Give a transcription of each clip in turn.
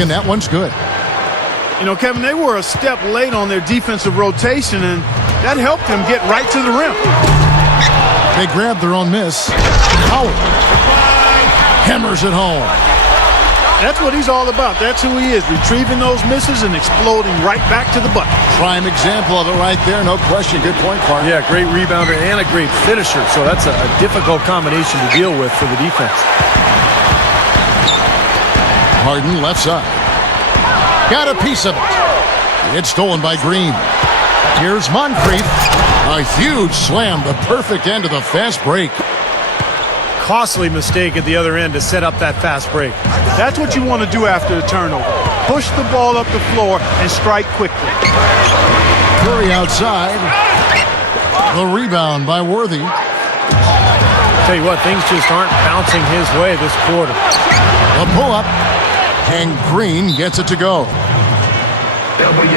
and that one's good. You know, Kevin, they were a step late on their defensive rotation, and that helped them get right to the rim. They grabbed their own miss. Howard hammers it home. That's what he's all about. That's who he is, retrieving those misses and exploding right back to the bucket. Prime example of it right there, no question. Good point, Clark. Yeah, great rebounder and a great finisher, so that's a difficult combination to deal with for the defense. Harden, left side. Got a piece of it. It's stolen by Green. Here's Moncrief. A huge slam, the perfect end of the fast break. Costly mistake at the other end to set up that fast break. That's what you want to do after a turnover. Push the ball up the floor and strike quickly. Curry outside. The rebound by Worthy. Tell you what, things just aren't bouncing his way this quarter. A pull-up. And Green gets it to go.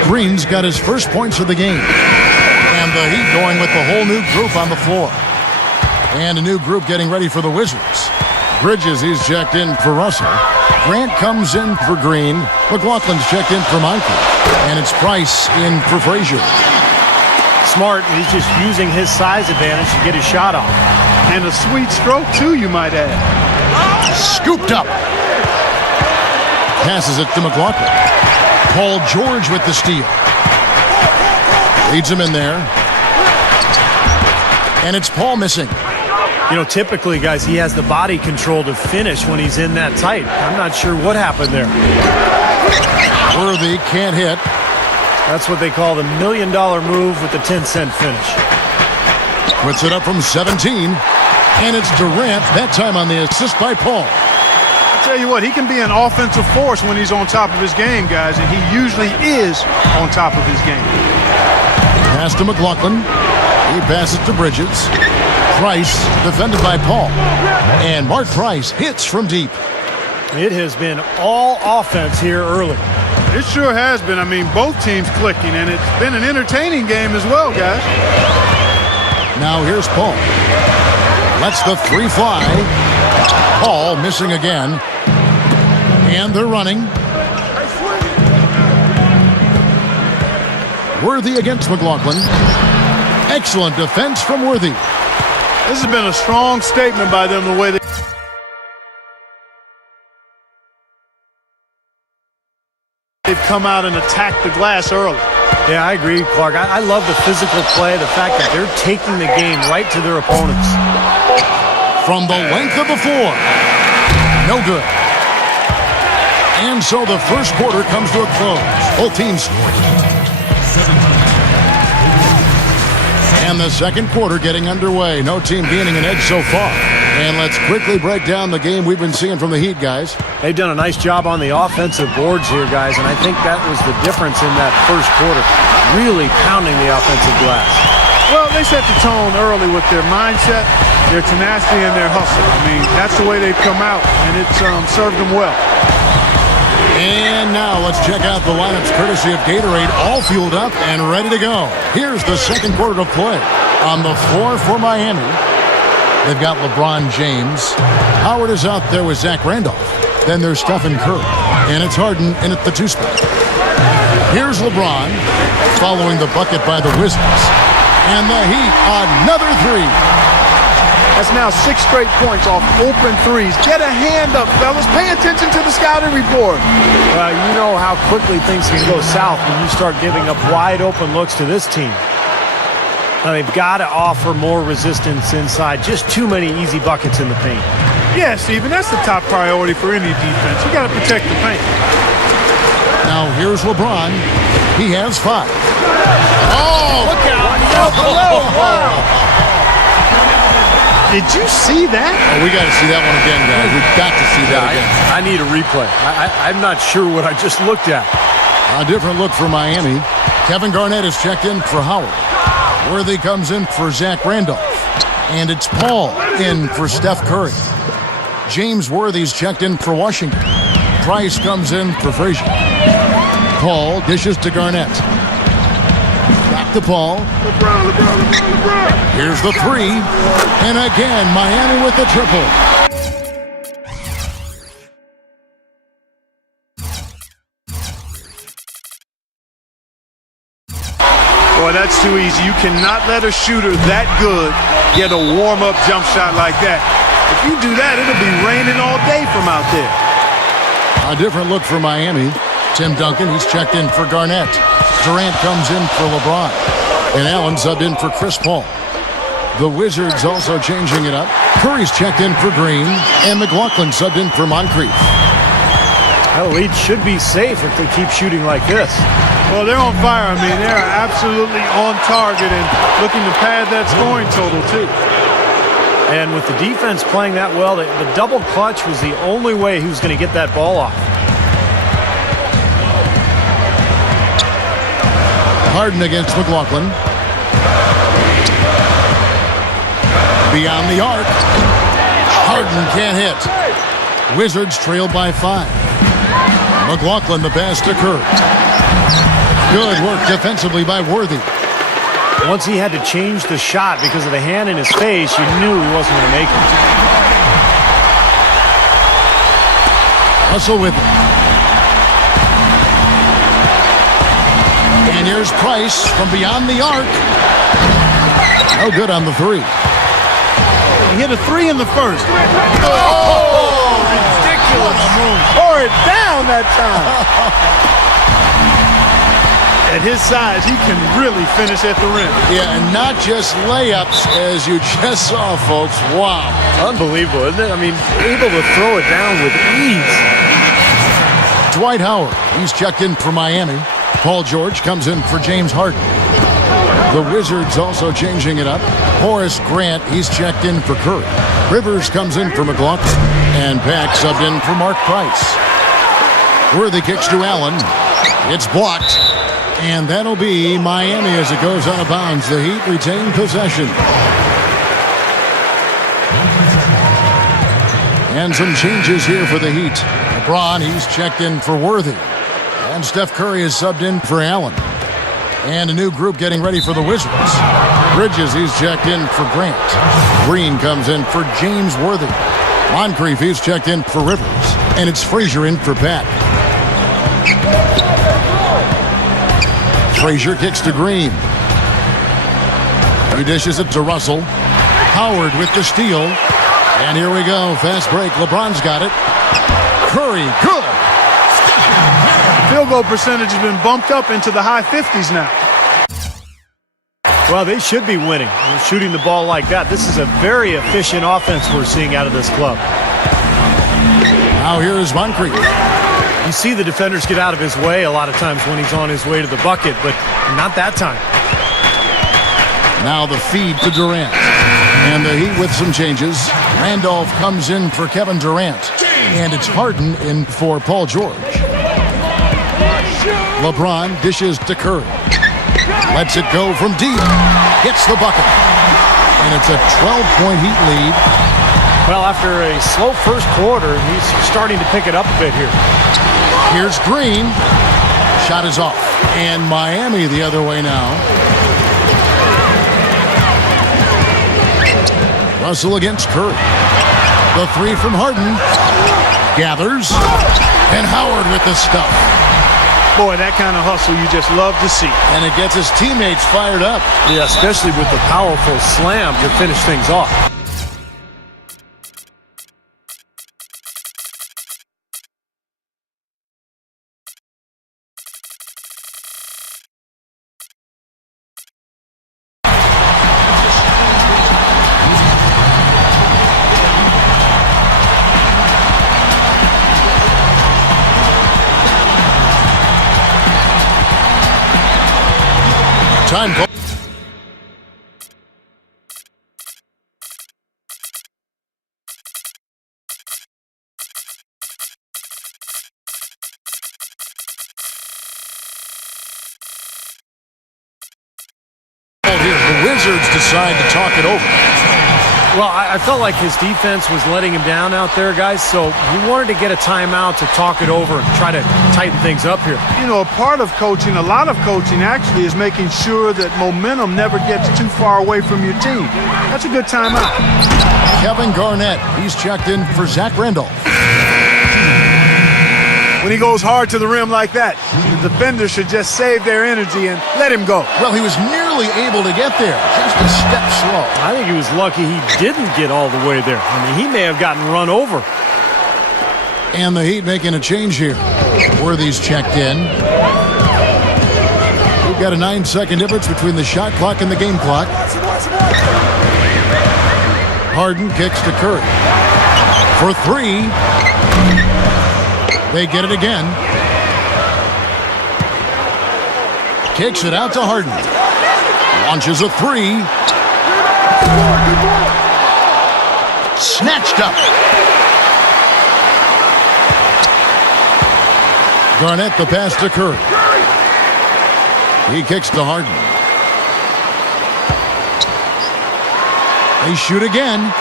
Green's got his first points of the game. And the Heat going with the whole new group on the floor. And a new group getting ready for the Wizards. Bridges, he's checked in for Russell. Grant comes in for Green. McLaughlin's checked in for Moncrief. And it's Price in for Frazier. Smart, he's just using his size advantage to get his shot off. And a sweet stroke, too, you might add. Scooped up. Passes it to McLaughlin. Paul George with the steal. Leads him in there. And it's Paul missing. You know, typically, guys, he has the body control to finish when he's in that tight. I'm not sure what happened there. Worthy can't hit. That's what they call the $1 million move with the 10-cent finish. Puts it up from 17. And it's Durant, that time on the assist by Paul. I'll tell you what, he can be an offensive force when he's on top of his game, guys, and he usually is on top of his game. Pass to McLaughlin. He passes to Bridges. Price defended by Paul. And Mark Price hits from deep. It has been all offense here early. It sure has been. I mean, both teams clicking, and it's been an entertaining game as well, guys. Now here's Paul. Lets the three fly. Paul missing again. And they're running. Worthy against McLaughlin. Excellent defense from Worthy. This has been a strong statement by them, the way they've come out and attacked the glass early. Yeah, I agree, Clark. I love the physical play, the fact that they're taking the game right to their opponents. From the length of the floor. No good. And so the first quarter comes to a close. Both teams scored. And the second quarter getting underway. No team gaining an edge so far. And let's quickly break down the game we've been seeing from the Heat, guys. They've done a nice job on the offensive boards here, guys, and I think that was the difference in that first quarter. Really pounding the offensive glass. Well, they set the tone early with their mindset, their tenacity, and their hustle. I mean, that's the way they've come out, and it's served them well. And now let's check out the lineups courtesy of Gatorade, all fueled up and ready to go. Here's the second quarter to play. On the floor for Miami, they've got LeBron James. Howard is out there with Zach Randolph. Then there's Stephen Curry. And it's Harden in at the 2 spot. Here's LeBron following the bucket by the Wizards. And the Heat, another three. That's now 6 straight points off open threes. Get a hand up, fellas. Pay attention to the scouting report. Well, you know how quickly things can go south when you start giving up wide open looks to this team. Now, they've got to offer more resistance inside. Just too many easy buckets in the paint. Yeah, Steven, that's the top priority for any defense. You got to protect the paint. Now here's LeBron. He has 5. Oh, look out. Wow. Did you see that? Oh, we got to see that one again, guys. We've got to see that again. I need a replay. I'm not sure what I just looked at. A different look for Miami. Kevin Garnett is checked in for Howard. Worthy comes in for Zach Randolph. And it's Paul in for Steph Curry. James Worthy's checked in for Washington. Price comes in for Frazier. Paul dishes to Garnett. Back to Paul. Here's the 3. And again, Miami with the triple. that's too easy. You cannot let a shooter that good get a warm-up jump shot like that. If you do that, it'll be raining all day from out there. A different look for Miami. Tim Duncan, he's checked in for Garnett. Durant comes in for LeBron. And Allen subbed in for Chris Paul. The Wizards also changing it up. Curry's checked in for Green. And McLaughlin subbed in for Moncrief. That lead should be safe if they keep shooting like this. Well, they're on fire. I mean, they're absolutely on target and looking to pad that scoring total, too. And with the defense playing that well, the double clutch was the only way he was going to get that ball off. Harden against McLaughlin. Beyond the arc. Harden can't hit. Wizards trail by 5. McLaughlin the pass to Curry. Good work defensively by Worthy. Once he had to change the shot because of the hand in his face, you knew he wasn't going to make it. Russell with it. And here's Price from beyond the arc. No good on the 3. He hit a 3 in the first. Oh, ridiculous. Tore it down that time. At his size, he can really finish at the rim. Yeah, and not just layups, as you just saw, folks. Wow. Unbelievable, isn't it? I mean, able to throw it down with ease. Dwight Howard, he's checked in for Miami. Paul George comes in for James Harden. The Wizards also changing it up. Horace Grant, he's checked in for Curry. Rivers comes in for McLaughlin. And Pack subbed in for Mark Price. Worthy kicks to Allen. It's blocked. And that'll be Miami as it goes out of bounds. The Heat retain possession. And some changes here for the Heat. LeBron, he's checked in for Worthy. And Steph Curry is subbed in for Allen. And a new group getting ready for the Wizards. Bridges, he's checked in for Grant. Green comes in for James Worthy. Moncrief, he's checked in for Rivers. And it's Frazier in for Pat. Frazier kicks to Green. He dishes it to Russell. Howard with the steal. And here we go. Fast break. LeBron's got it. Curry, good. Field goal percentage has been bumped up into the high 50s now. Well, they should be winning. Shooting the ball like that. This is a very efficient offense we're seeing out of this club. Now here's Moncrief. You see the defenders get out of his way a lot of times when he's on his way to the bucket, but not that time. Now the feed to Durant. And the Heat with some changes. Randolph comes in for Kevin Durant. And it's Harden in for Paul George. LeBron dishes to Curry. Lets it go from deep. Gets the bucket. And it's a 12-point Heat lead. Well, after a slow first quarter, he's starting to pick it up a bit here. Here's Green. Shot is off. And Miami the other way now. Russell against Curry. The 3 from Harden. Gathers. And Howard with the stuff. Boy, that kind of hustle you just love to see. And it gets his teammates fired up. Yeah, especially with the powerful slam to finish things off. Time call. Here, the Wizards decide to talk it over. Well, I felt like his defense was letting him down out there, guys, so he wanted to get a timeout to talk it over and try to tighten things up here. You know, a part of coaching, a lot of coaching actually, is making sure that momentum never gets too far away from your team. That's a good timeout. Kevin Garnett, he's checked in for Zach Randolph. When he goes hard to the rim like that, the defender should just save their energy and let him go. Well, he was nearly barely able to get there. Just a step slow. I think he was lucky he didn't get all the way there. I mean, he may have gotten run over. And the Heat making a change here. Worthy's checked in. We've got a 9-second difference between the shot clock and the game clock. Harden kicks to Curry. For three. They get it again. Kicks it out to Harden. Launches a three. Snatched up. Garnett the pass to Curry. He kicks to Harden. They shoot again.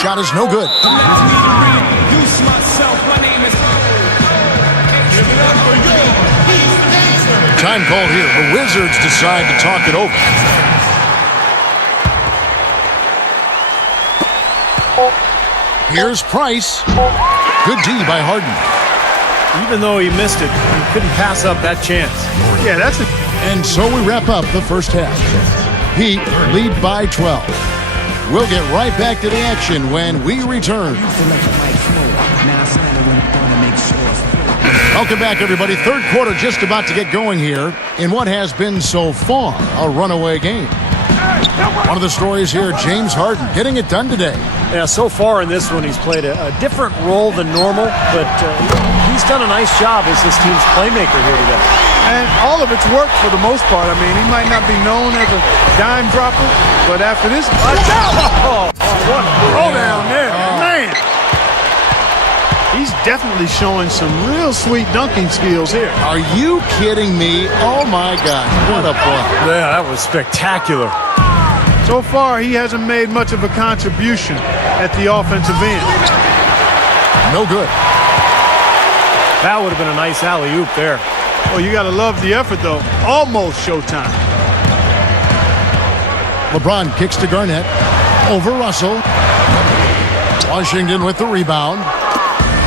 Shot is no good. Time called here. The Wizards decide to talk it over. Here's Price. Good D by Harden. Even though he missed it, he couldn't pass up that chance. Yeah, that's it. And so we wrap up the first half. Heat lead by 12. We'll get right back to the action when we return. Welcome back, everybody. Third quarter just about to get going here in what has been so far a runaway game. One of the stories here, James Harden getting it done today. Yeah, so far in this one, he's played a different role than normal, but he's done a nice job as this team's playmaker here today. And all of it's worked for the most part. I mean, he might not be known as a dime dropper, but after this, watch out! What a throw down there, man! He's definitely showing some real sweet dunking skills here. Are you kidding me? Oh, my God. What a play. Yeah, that was spectacular. So far, he hasn't made much of a contribution at the offensive end. No good. That would have been a nice alley-oop there. Oh, you got to love the effort, though. Almost showtime. LeBron kicks to Garnett. Over Russell. Washington with the rebound.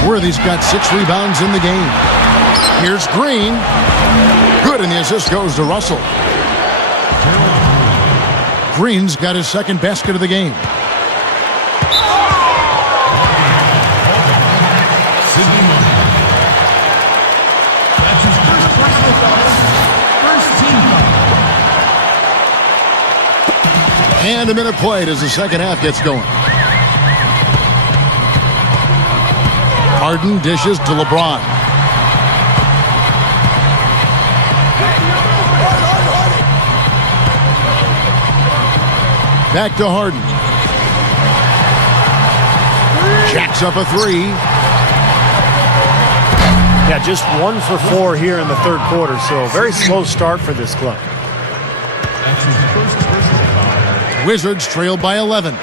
Worthy's got 6 rebounds in the game. Here's Green. Good, and the assist goes to Russell. Green's got his second basket of the game. And a minute played as the second half gets going. Harden dishes to LeBron. Back to Harden. Jacks up a three. Yeah, just 1 for 4 here in the third quarter, so very slow start for this club. Wizards trailed by 11.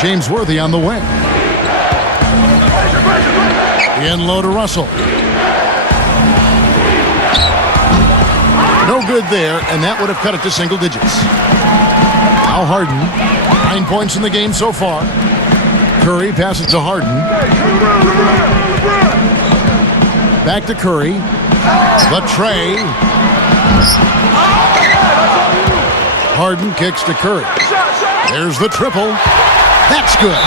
James Worthy on the wing. In low to Russell. No good there, and that would have cut it to single digits. Now Harden, 9 points in the game so far. Curry passes to Harden. Back to Curry. The tray. Harden kicks to Curry. There's the triple. That's good.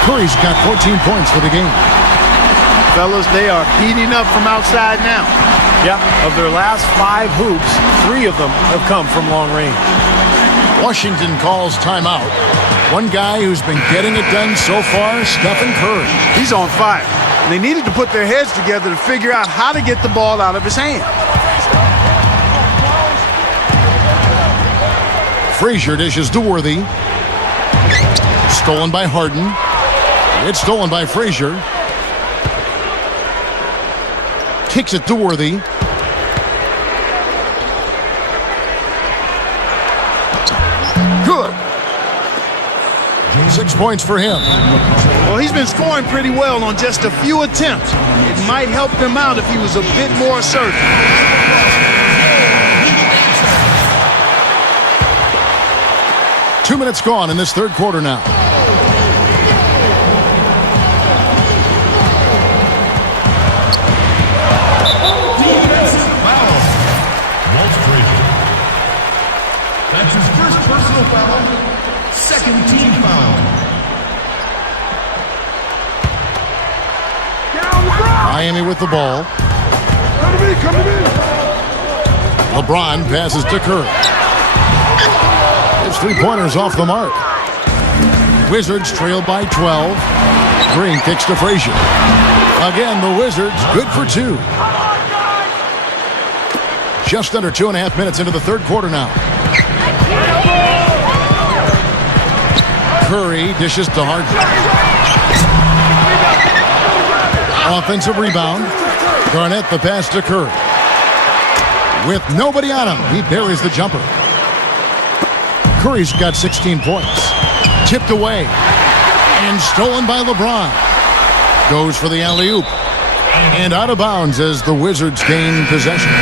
Curry's got 14 points for the game. Fellas, they are heating up from outside now. Yeah, of their last 5 hoops, 3 of them have come from long range. Washington calls timeout. One guy who's been getting it done so far, Stephen Curry. He's on fire. They needed to put their heads together to figure out how to get the ball out of his hand. Frazier dishes to Worthy. Stolen by Harden. It's stolen by Frazier. Kicks it to Worthy. Good. 6 points for him. Well, he's been scoring pretty well on just a few attempts. It might help him out if he was a bit more assertive. 2 minutes gone in this third quarter now. Walt Frazier. That's his first personal foul. Second team foul. Miami with the ball. Come to me. LeBron passes to Curry. His three-pointers off the mark. Wizards trail by 12. Green kicks to Frazier. Again, the Wizards good for 2. Just under 2.5 minutes into the third quarter now. Curry dishes to Harden. Offensive rebound. Garnett the pass to Curry. With nobody on him, he buries the jumper. Curry's got 16 points. Tipped away. And stolen by LeBron. Goes for the alley-oop. And out of bounds as the Wizards gain possession.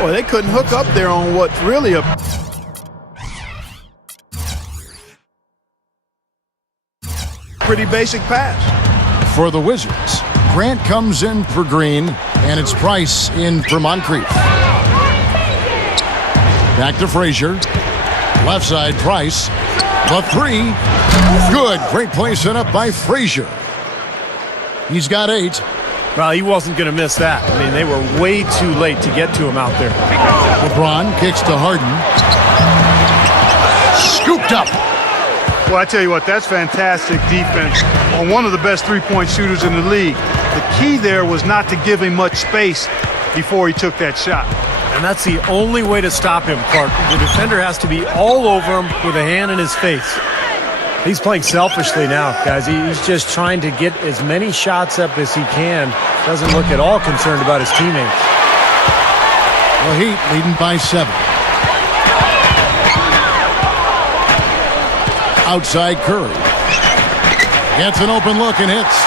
Boy, they couldn't hook up there on what's really a pretty basic pass. For the Wizards, Grant comes in for Green, and it's Price in for Moncrief. Back to Frazier. Left side, Price. The three. Good. Great play set up by Frazier. He's got 8. Well, he wasn't going to miss that. I mean, they were way too late to get to him out there. LeBron kicks to Harden. Scooped up. Well, I tell you what, that's fantastic defense on one of the best three-point shooters in the league. The key there was not to give him much space before he took that shot. And that's the only way to stop him, Clark. The defender has to be all over him with a hand in his face. He's playing selfishly now, guys. He's just trying to get as many shots up as he can. Doesn't look at all concerned about his teammates. The Heat leading by 7. Outside Curry. Gets an open look and hits.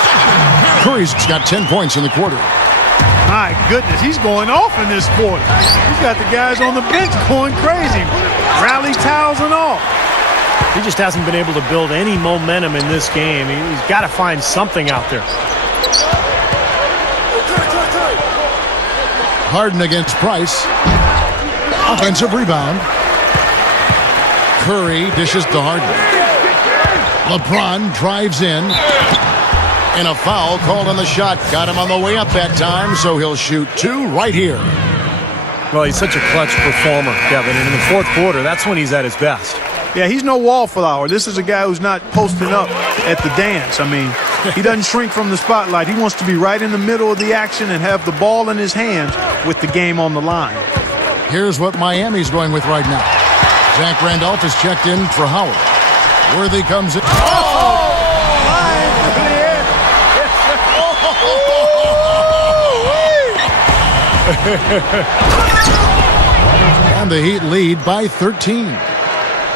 Curry's got 10 points in the quarter. My goodness, he's going off in this quarter. He's got the guys on the bench going crazy. Rally towels and all. He just hasn't been able to build any momentum in this game. He's got to find something out there. Harden against Price. Offensive rebound. Curry dishes to Harden. LeBron drives in. And a foul called on the shot. Got him on the way up that time, so he'll shoot 2 right here. Well, he's such a clutch performer, Kevin. And in the fourth quarter, that's when he's at his best. Yeah, he's no wallflower. This is a guy who's not posting up at the dance. I mean, he doesn't shrink from the spotlight. He wants to be right in the middle of the action and have the ball in his hands with the game on the line. Here's what Miami's going with right now. Zach Randolph is checked in for Howard. Worthy comes in. And the Heat lead by 13.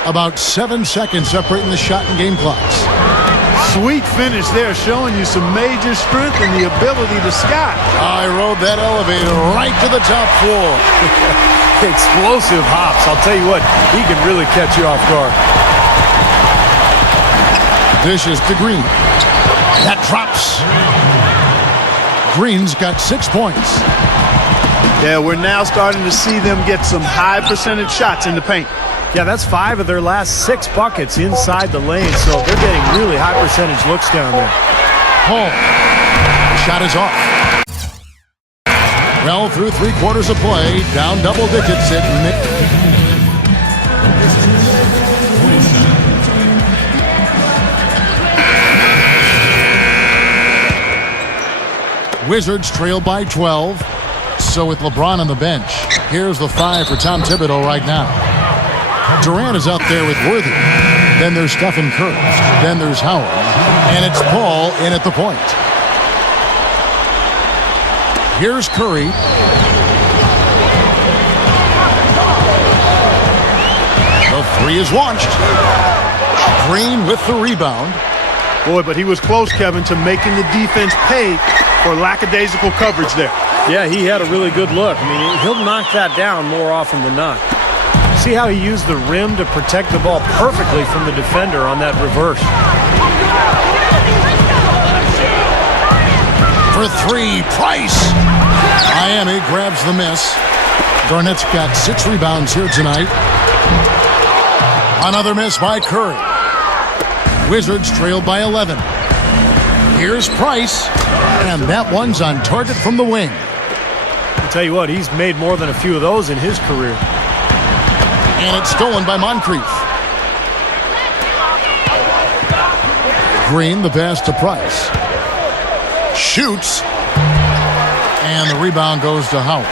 About 7 seconds separating the shot and game clocks. Sweet finish there, showing you some major strength and the ability to sky. I rode that elevator right to the top floor. Explosive hops. I'll tell you what, he can really catch you off guard. Dishes to Green. That drops. Green's got 6 points. Yeah, we're now starting to see them get some high percentage shots in the paint. Yeah, that's 5 of their last 6 buckets inside the lane, so they're getting really high percentage looks down there. Home. The shot is off. Well, through 3 quarters of play, down double digits at mid. Wizards trail by 12. So with LeBron on the bench, here's the 5 for Tom Thibodeau right now. Durant is out there with Worthy. Then there's Stephen Curry. Then there's Howard. And it's Paul in at the point. Here's Curry. The Three is launched. Green with the rebound. Boy, but he was close, Kevin, to making the defense pay for lackadaisical coverage there. Yeah, he had a really good look. I mean, he'll knock that down more often than not. See how he used the rim to protect the ball perfectly from the defender on that reverse. For three, Price. Miami grabs the miss. Garnett's got 6 rebounds here tonight. Another miss by Curry. Wizards trailed by 11. Here's Price, and that one's on target from the wing. I'll tell you what, he's made more than a few of those in his career. And it's stolen by Moncrief. Green, the pass to Price. Shoots. And the rebound goes to Howard.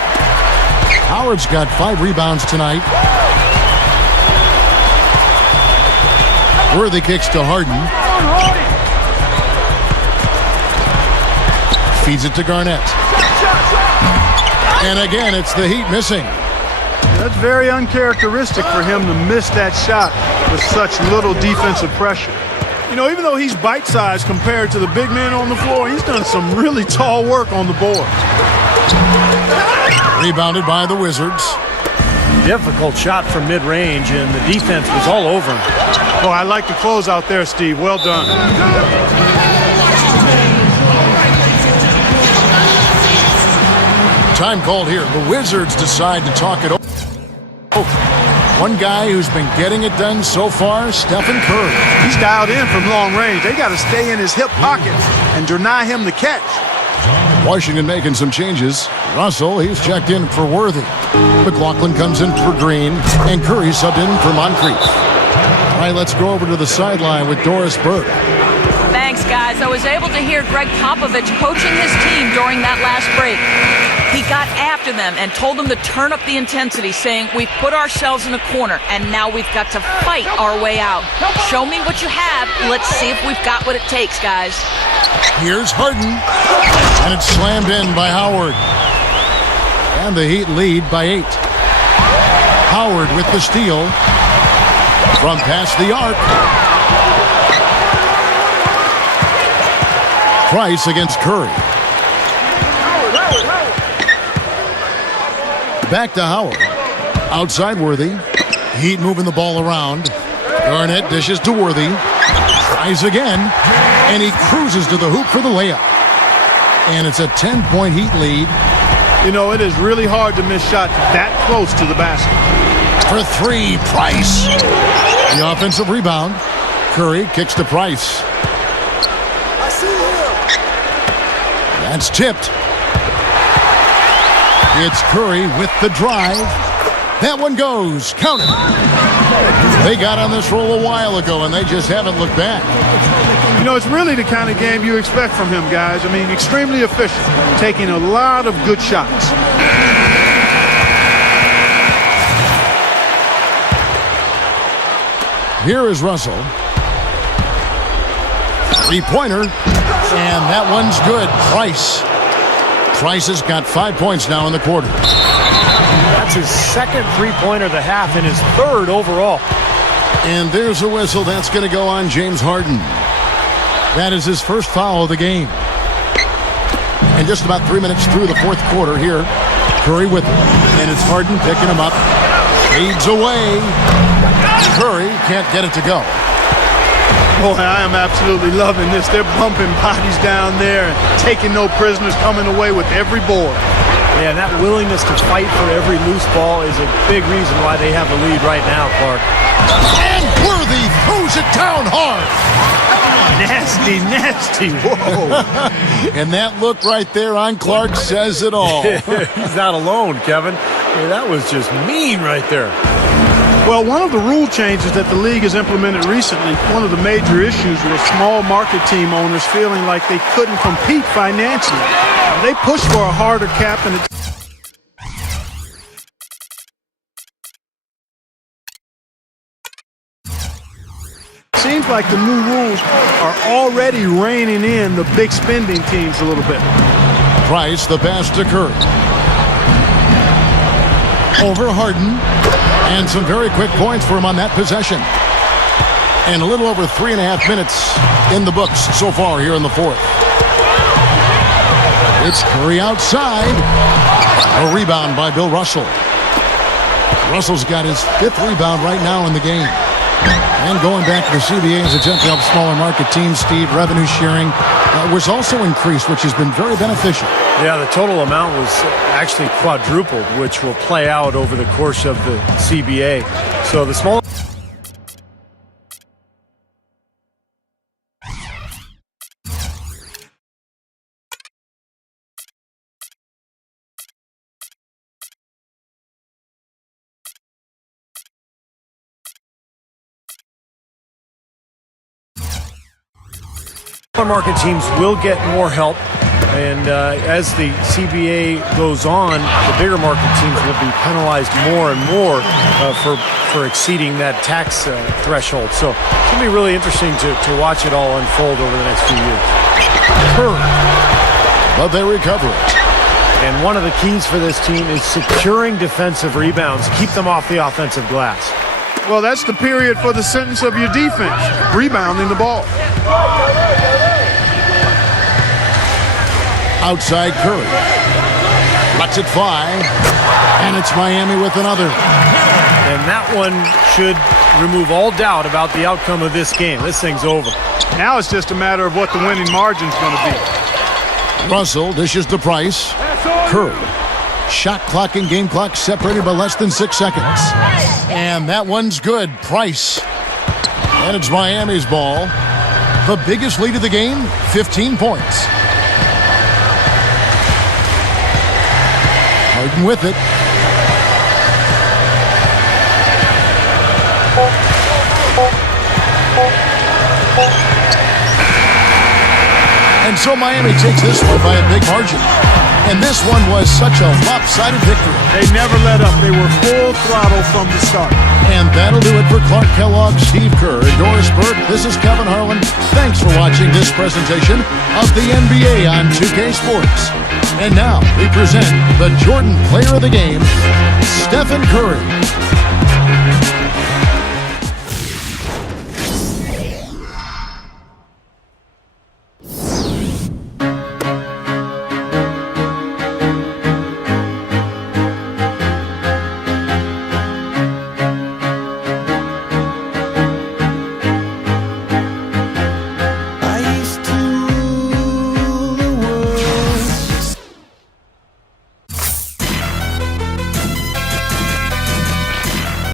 Howard's got 5 rebounds tonight. Worthy kicks to Harden. Feeds it to Garnett. And again, it's the Heat missing. That's very uncharacteristic for him to miss that shot with such little defensive pressure. You know, even though he's bite-sized compared to the big men on the floor, he's done some really tall work on the board. Rebounded by the Wizards. Difficult shot from mid-range, and the defense was all over him. Oh, I like the close out there, Steve. Well done. Time called here. The Wizards decide to talk it over. One guy who's been getting it done so far, Stephen Curry. He's dialed in from long range. They got to stay in his hip pocket and deny him the catch. Washington making some changes. Russell, he's checked in for Worthy. McLaughlin comes in for Green, and Curry subbed in for Moncrief. All right, let's go over to the sideline with Doris Burke. Thanks, guys. I was able to hear Greg Popovich coaching his team during that last break. He got after them and told them to turn up the intensity, saying, we've put ourselves in a corner, and now we've got to fight our way out. Show me what you have. Let's see if we've got what it takes, guys. Here's Harden, and it's slammed in by Howard. And the Heat lead by 8. Howard with the steal from past the arc. Price against Curry. Back to Howard. Outside Worthy. Heat moving the ball around. Garnett dishes to Worthy. Tries again. And he cruises to the hoop for the layup. And it's a 10-point Heat lead. You know, it is really hard to miss shots that close to the basket. For 3, Price. The offensive rebound. Curry kicks to Price. I see him. That's tipped. It's Curry with the drive. That one goes. Count it. They got on this roll a while ago, and they just haven't looked back. You know, it's really the kind of game you expect from him, guys. I mean, extremely efficient, taking a lot of good shots. Here is Russell. 3-pointer, and that one's good. Price has got 5 points now in the quarter. That's his second 3-pointer of the half and his 3rd overall. And there's a whistle. That's going to go on James Harden. That is his first foul of the game. And just about 3 minutes through the 4th quarter here. Curry with it. And it's Harden picking him up. Fades away. Curry can't get it to go. Boy, I am absolutely loving this. They're bumping bodies down there and taking no prisoners, coming away with every board. Yeah, that willingness to fight for every loose ball is a big reason why they have the lead right now, Clark. And Worthy throws it down hard. Nasty, nasty. Whoa. And that look right there on Clark says it all. He's not alone, Kevin. I mean, that was just mean right there. Well, one of the rule changes that the league has implemented recently, one of the major issues was small market team owners feeling like they couldn't compete financially. They pushed for a harder cap, and it seems like the new rules are already reining in the big spending teams a little bit. Price, the pass to Curry. Over Harden. And some very quick points for him on that possession. And a little over 3.5 minutes in the books so far here in the fourth. It's Curry outside. A rebound by Bill Russell. Russell's got his 5th rebound right now in the game. And going back to the CBA as a attempt to help smaller market teams, Steve, revenue sharing was also increased, which has been very beneficial. Yeah, the total amount was actually quadrupled, which will play out over the course of the CBA. So the small... market teams will get more help, and as the CBA goes on, the bigger market teams will be penalized more and more for exceeding that tax threshold. So it's going to be really interesting to watch it all unfold over the next few years. But they recover it. And one of the keys for this team is securing defensive rebounds. Keep them off the offensive glass. Well, that's the period for the sentence of your defense, rebounding the ball. Outside Curry. Lets it fly. And it's Miami with another. And that one should remove all doubt about the outcome of this game. This thing's over. Now it's just a matter of what the winning margin's going to be. Russell dishes to Price. Curry. Shot clock and game clock separated by less than 6 seconds. And that one's good. Price. And it's Miami's ball. The biggest lead of the game, 15 points. Harden with it. And so Miami takes this one by a big margin. And this one was such a lopsided victory. They never let up. They were full throttle from the start. And that'll do it for Clark Kellogg, Steve Kerr, and Doris Burke. This is Kevin Harlan. Thanks for watching this presentation of the NBA on 2K Sports. And now we present the Jordan Player of the Game, Stephen Curry.